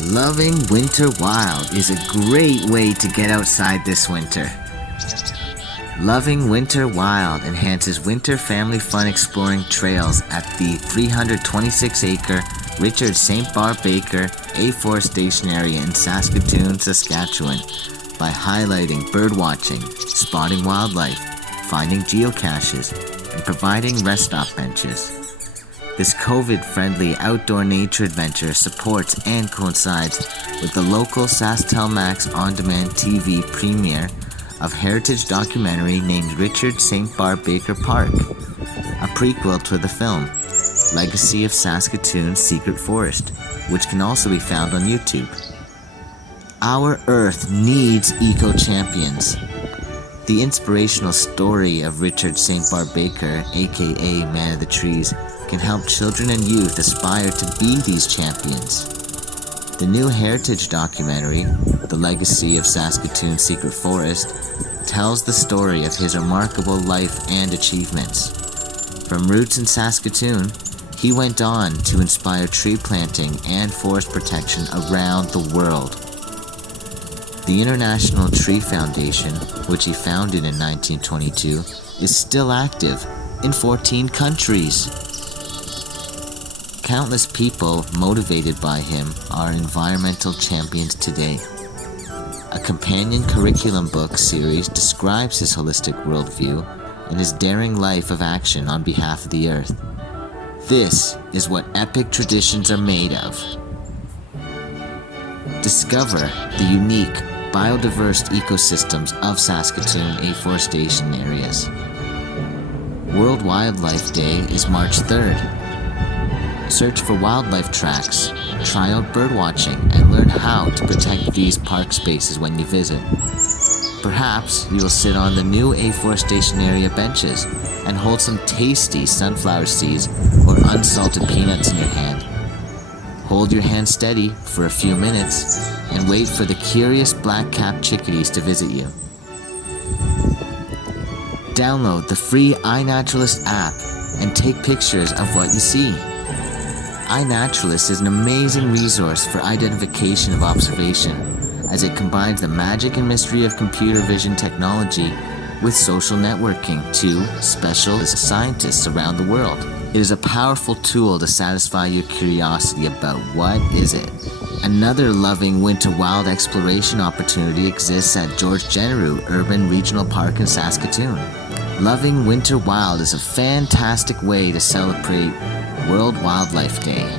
Loving Winter Wild is a great way to get outside this winter. Loving Winter Wild enhances winter family fun exploring trails at the 326-acre Richard St. Barbe Baker Afforestation Area in Saskatoon, Saskatchewan by highlighting birdwatching, spotting wildlife, finding geocaches, and providing rest stop benches. This COVID-friendly outdoor nature adventure supports and coincides with the local SaskTel Max OnDemand TV premiere of heritage documentary named Richard St. Barbe Baker Park, a prequel to the film Legacy of Saskatoon's Secret Forest, which can also be found on YouTube. Our Earth needs eco-champions. The inspirational story of Richard St. Barbe Baker, aka Man of the Trees, can help children and youth aspire to be these champions. The new heritage documentary, The Legacy of Saskatoon's Secret Forest, tells the story of his remarkable life and achievements. From roots in Saskatoon, he went on to inspire tree planting and forest protection around the world. The International Tree Foundation, which he founded in 1922, is still active in 14 countries. Countless people motivated by him are environmental champions today. A companion curriculum book series describes his holistic worldview and his daring life of action on behalf of the earth. This is what epic traditions are made of. Discover the unique, biodiverse ecosystems of Saskatoon afforestation areas. World Wildlife Day is March 3rd. Search for wildlife tracks, try out birdwatching, and learn how to protect these park spaces when you visit. Perhaps you will sit on the new afforestation area benches and hold some tasty sunflower seeds or unsalted peanuts in your hand. Hold your hand steady for a few minutes and wait for the curious black-capped chickadees to visit you. Download the free iNaturalist app and take pictures of what you see. iNaturalist is an amazing resource for identification of observation, as it combines the magic and mystery of computer vision technology with social networking to specialist scientists around the world. It is a powerful tool to satisfy your curiosity about what is it. Another Loving Winter Wild exploration opportunity exists at George Genereux Urban Regional Park in Saskatoon. Loving Winter Wild is a fantastic way to celebrate World Wildlife Day.